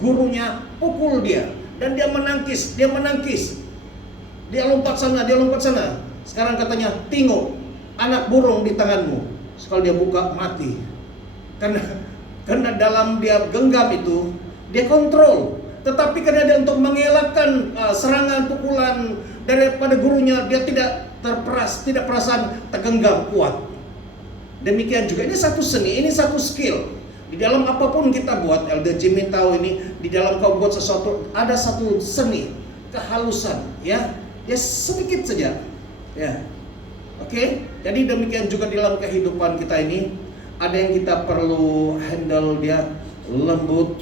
gurunya pukul dia, dan dia menangkis, dia lompat sana. Sekarang katanya, tengok anak burung di tanganmu. Sekali dia buka, mati. Karena dalam dia genggam itu, dia kontrol. Tetapi karena dia untuk mengelakkan serangan, pukulan daripada gurunya, dia tidak terperas, tidak perasaan tergenggam kuat. Demikian juga, ini satu seni, ini satu skill. Di dalam apapun kita buat, Elder Jimmy tahu ini, di dalam kau buat sesuatu, ada satu seni, kehalusan, ya. Ya sedikit saja, ya. Oke, jadi demikian juga di dalam kehidupan kita ini, ada yang kita perlu handle dia lembut,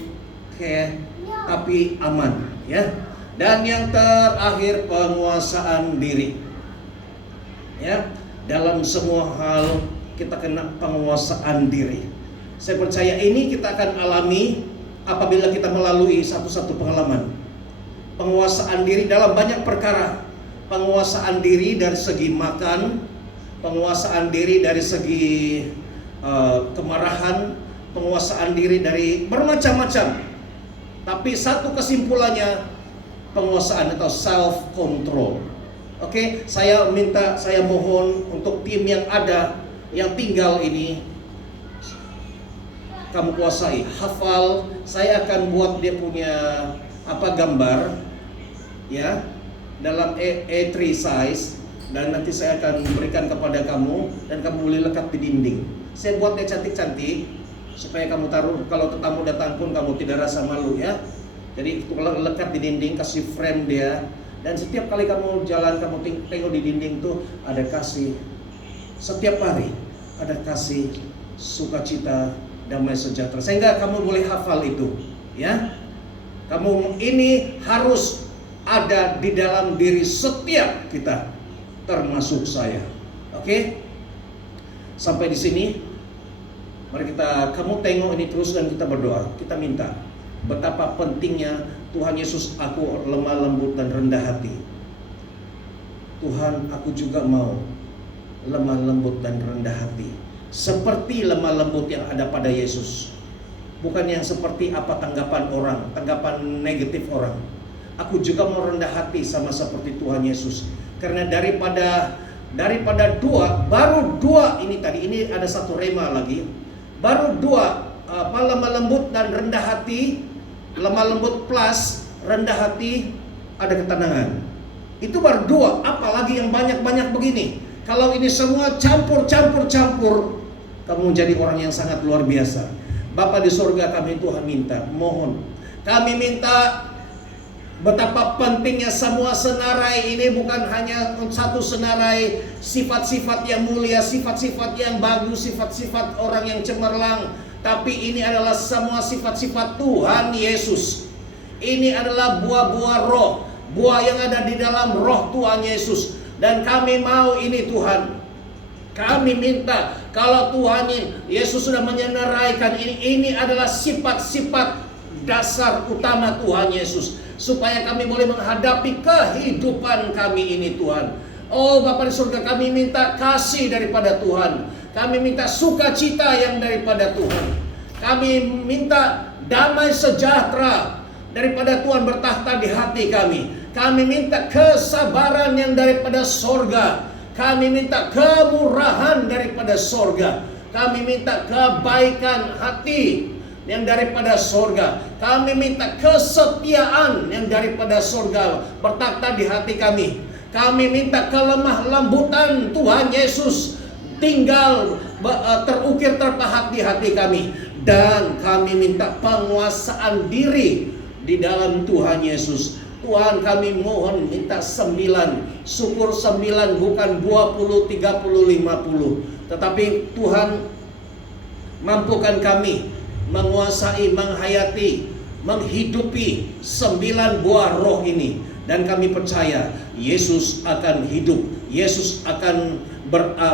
tapi aman, ya. Dan yang terakhir, penguasaan diri, ya. Dalam semua hal kita kena penguasaan diri. Saya percaya ini kita akan alami apabila kita melalui satu-satu pengalaman. Penguasaan diri dalam banyak perkara. Penguasaan diri dari segi makan, penguasaan diri dari segi kemarahan, penguasaan diri dari bermacam-macam. Tapi satu kesimpulannya, penguasaan atau self control. Oke, saya mohon untuk tim yang ada, yang tinggal ini, kamu kuasai, hafal. Saya akan buat dia punya gambar, ya, dalam A3 size, dan nanti saya akan berikan kepada kamu, dan kamu boleh lekat di dinding. Saya buat dia cantik-cantik supaya kamu taruh, kalau tetamu datang pun kamu tidak rasa malu, ya. Jadi kalau lekat di dinding, kasih frame dia, dan setiap kali kamu jalan, kamu tengok di dinding tuh ada kasih. Setiap hari ada kasih, sukacita, damai sejahtera. Sehingga kamu boleh hafal itu, ya. Kamu ini harus ada di dalam diri setiap kita, termasuk saya. Oke? Sampai di sini. Mari kamu tengok ini terus, dan kita berdoa. Kita minta betapa pentingnya Tuhan Yesus, aku lemah lembut dan rendah hati. Tuhan, aku juga mau lemah lembut dan rendah hati, seperti lemah lembut yang ada pada Yesus. bukan yang seperti apa tanggapan orang, tanggapan negatif orang. Aku juga mau rendah hati sama seperti Tuhan Yesus. Karena daripada baru dua ini tadi, ini ada satu rema lagi. Baru dua, lemah lembut dan rendah hati, lemah lembut plus rendah hati, ada ketenangan. Itu baru dua, apalagi yang banyak-banyak begini. Kalau ini semua campur, kamu menjadi orang yang sangat luar biasa. Bapa di surga, kami Tuhan minta, mohon, kami minta betapa pentingnya semua senarai ini bukan hanya satu senarai sifat-sifat yang mulia, sifat-sifat yang bagus, sifat-sifat orang yang cemerlang, tapi ini adalah semua sifat-sifat Tuhan Yesus. Ini adalah buah-buah roh, buah yang ada di dalam roh Tuhan Yesus. Dan kami mau ini Tuhan. Kami minta kalau Tuhan Yesus sudah menyenaraikan ini adalah sifat-sifat dasar utama Tuhan Yesus, supaya kami boleh menghadapi kehidupan kami ini Tuhan. Oh Bapa di surga, kami minta kasih daripada Tuhan. Kami minta sukacita yang daripada Tuhan. Kami minta damai sejahtera daripada Tuhan bertahta di hati kami. Kami minta kesabaran yang daripada sorga. Kami minta kemurahan daripada sorga. Kami minta kebaikan hati yang daripada sorga. Kami minta kesetiaan yang daripada sorga bertakhta di hati kami. Kami minta kelemah lembutan Tuhan Yesus tinggal terukir terpahat di hati kami. Dan kami minta penguasaan diri di dalam Tuhan Yesus. Tuhan, kami mohon minta 9, syukur 9, bukan 20, 30, 50. Tetapi Tuhan, mampukan kami menguasai, menghayati, menghidupi 9 buah roh ini. Dan kami percaya Yesus akan hidup, Yesus akan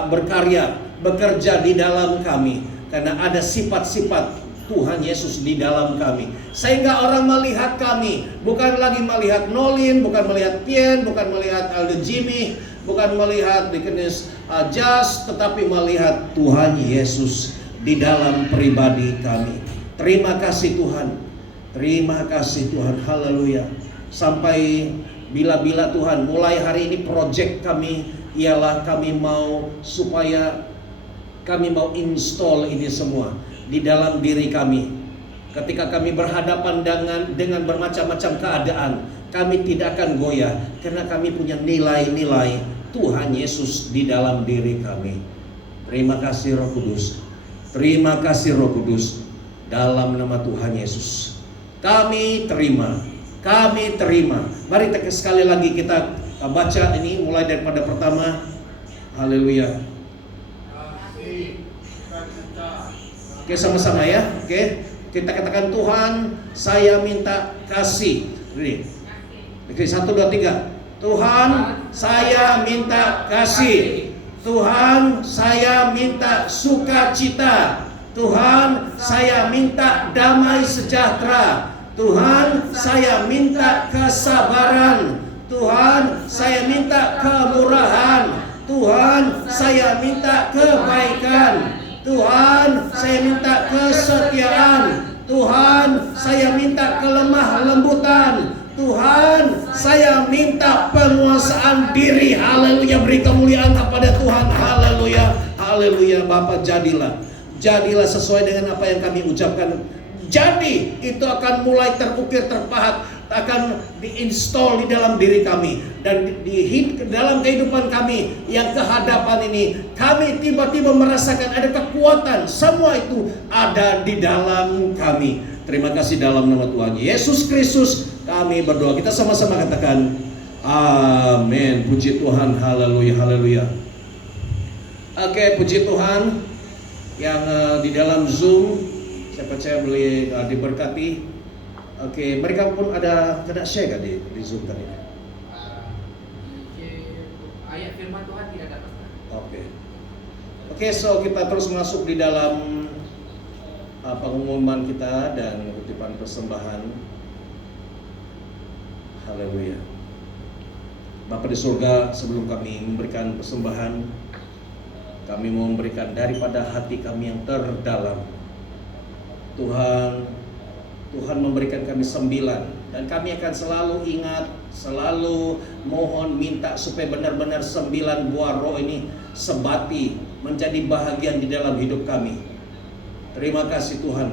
berkarya, bekerja di dalam kami. Karena ada sifat-sifat Tuhan Yesus di dalam kami. Sehingga orang melihat kami, bukan lagi melihat Nolin, bukan melihat Tien, bukan melihat Aldo Jimmy, bukan melihat Deaconess Jas, tetapi melihat Tuhan Yesus di dalam pribadi kami. Terima kasih Tuhan. Terima kasih Tuhan. Haleluya. Sampai bila-bila Tuhan, mulai hari ini project kami ialah kami mau supaya kami mau install ini semua di dalam diri kami. Ketika kami berhadapan dengan bermacam-macam keadaan, kami tidak akan goyah karena kami punya nilai-nilai Tuhan Yesus di dalam diri kami. Terima kasih Roh Kudus. Terima kasih Roh Kudus. Dalam nama Tuhan Yesus kami terima. Kami terima. Mari sekali lagi kita baca ini mulai daripada pertama. Haleluya. Oke, sama-sama ya. Oke, kita katakan, Tuhan, saya minta kasih. Oke, 1, 2, 3. Tuhan, saya minta kasih. Tuhan, saya minta sukacita. Tuhan, saya minta damai sejahtera. Tuhan, saya minta kesabaran. Tuhan, saya minta kemurahan. Tuhan, saya minta kebaikan. Tuhan, saya minta kesetiaan. Tuhan, saya minta kelemah lembutan. Tuhan, saya minta penguasaan diri. Haleluya, beri kemuliaan kepada Tuhan. Haleluya, haleluya. Bapa, jadilah sesuai dengan apa yang kami ucapkan. Jadi itu akan mulai terukir, terpahat, akan diinstal di dalam diri kami. Dan di dalam kehidupan kami yang kehadapan ini, kami tiba-tiba merasakan ada kekuatan. Semua itu ada di dalam kami. Terima kasih dalam nama Tuhan Yesus Kristus kami berdoa. Kita sama-sama katakan amin. Puji Tuhan. Haleluya, haleluya. Oke, puji Tuhan. Yang di dalam Zoom, saya percaya boleh diberkati. Oke, mereka pun ada kena share kan di Zoom tadi? Ayat firman Tuhan tidak dapat. Oke, so kita terus masuk di dalam pengumuman kita dan kutipan persembahan. Haleluya. Bapa di surga, sebelum kami memberikan persembahan, kami mau memberikan daripada hati kami yang terdalam. Tuhan memberikan kami 9, dan kami akan selalu ingat, selalu mohon minta supaya benar-benar 9 buah roh ini sebati menjadi bahagian di dalam hidup kami. Terima kasih Tuhan.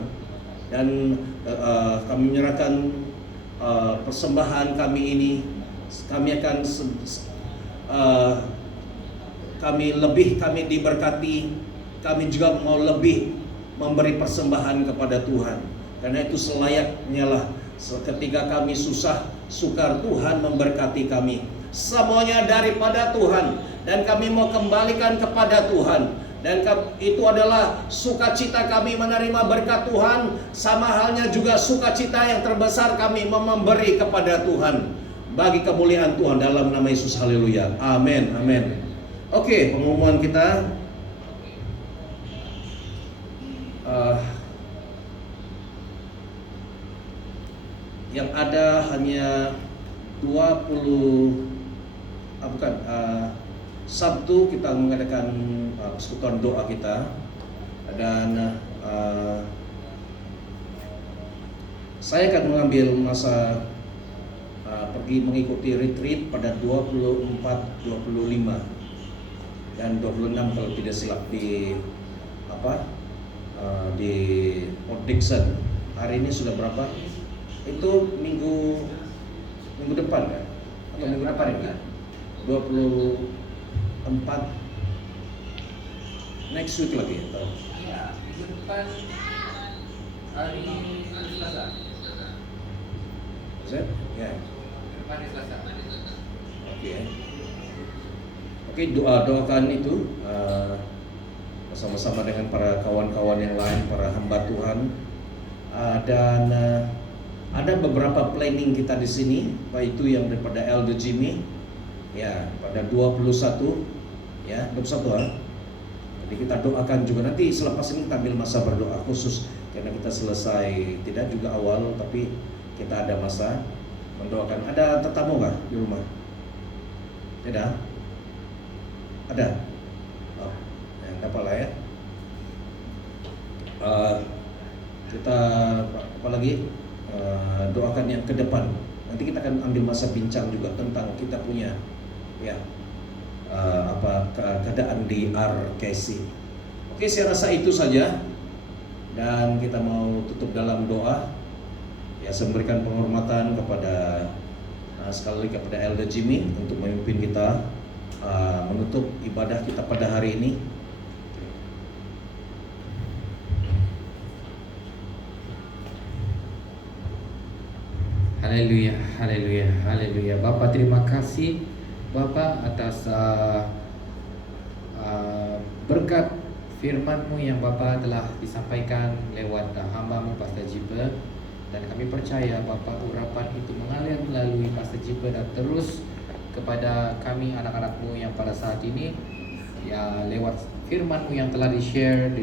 Dan kami menyerahkan persembahan kami ini. Kami akan kami diberkati. Kami juga mau lebih memberi persembahan kepada Tuhan, karena itu selayaknya lah. Ketika kami susah sukar, Tuhan memberkati kami. Semuanya daripada Tuhan, dan kami mau kembalikan kepada Tuhan. Dan itu adalah sukacita kami menerima berkat Tuhan. Sama halnya juga sukacita yang terbesar kami memberi kepada Tuhan, bagi kemuliaan Tuhan, dalam nama Yesus. Haleluya. Amin. Amin. Oke, pengumuman kita. Yang ada hanya 20 Sabtu kita mengadakan persekutuan doa kita, dan saya akan mengambil masa pergi mengikuti retreat pada 24, 25 dan 26 kalau tidak silap di Port Dickson. Hari ini sudah berapa? Itu minggu depan kan? Atau minggu depan ya? 24 next week lagi atau? Iya, minggu depan hari Selasa. Is it? Ya. Minggu depan hari Selasa. Oke, doakan itu bersama-sama dengan para kawan-kawan yang lain, para hamba Tuhan. Dan ada beberapa planning kita di sini, baik itu yang daripada Elder Jimmy, ya pada 21, ya 21. Jadi kita doakan juga, nanti selepas ini kita ambil masa berdoa khusus, karena kita selesai tidak juga awal, tapi kita ada masa mendoakan. Ada tetamu nggak di rumah? Tidak? Ada? Oh, ya, nggak apa-apa ya. Kita apa lagi? Doakan yang ke depan. Nanti kita akan ambil masa bincang juga tentang kita punya keadaan di RKC. Oke, saya rasa itu saja, dan kita mau tutup dalam doa. Ya, saya memberikan penghormatan kepada sekali lagi kepada Elder Jimmy untuk memimpin kita menutup ibadah kita pada hari ini. Haleluya, haleluya, haleluya. Bapak, terima kasih Bapak atas berkat firman-Mu yang Bapak telah disampaikan lewat hamba-Mu Pastor Jipe. Dan kami percaya Bapak, urapan itu mengalir melalui Pastor Jipe dan terus kepada kami anak-anak-Mu yang pada saat ini, ya lewat firman-Mu yang telah di-share,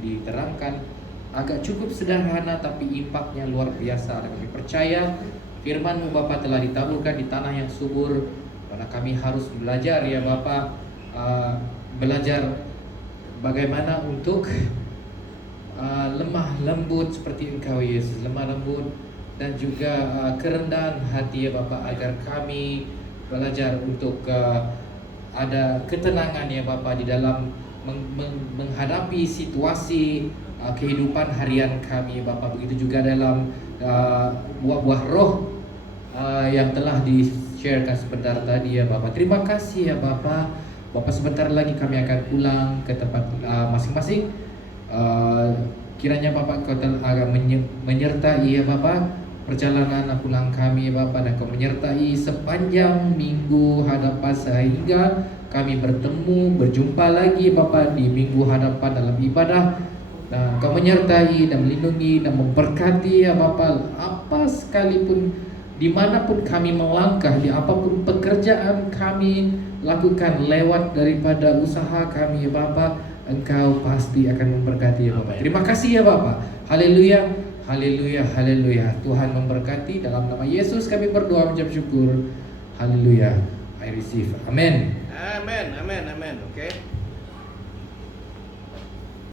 diterangkan. Agak cukup sederhana tapi impaknya luar biasa. Dan kami percaya firman-Mu Bapak telah ditaburkan di tanah yang subur, karena kami harus belajar ya Bapak, belajar bagaimana untuk lemah lembut seperti Engkau Yesus, lemah lembut dan juga kerendahan hati ya Bapak, agar kami belajar untuk ada ketenangan ya Bapak di dalam menghadapi situasi kehidupan harian kami Bapak. Begitu juga dalam buah-buah roh yang telah di-sharekan sebentar tadi ya Bapak. Terima kasih ya Bapak. Bapak, sebentar lagi kami akan pulang ke tempat masing-masing. Kiranya Bapak Kau akan menyertai ya Bapak perjalanan pulang kami ya Bapak, dan Kau menyertai sepanjang minggu hadapan sehingga kami berjumpa lagi Bapak di minggu hadapan dalam ibadah. Dan Kau menyertai dan melindungi dan memberkati ya Bapak, apa sekalipun dimanapun kami melangkah, di apapun pekerjaan kami lakukan lewat daripada usaha kami ya Bapak, Engkau pasti akan memberkati ya Bapak. Terima kasih ya Bapak. Haleluya, haleluya, haleluya. Tuhan memberkati, dalam nama Yesus kami berdoa mengucap syukur. Haleluya. I receive. Amen. Amen, amen, amen. Oke.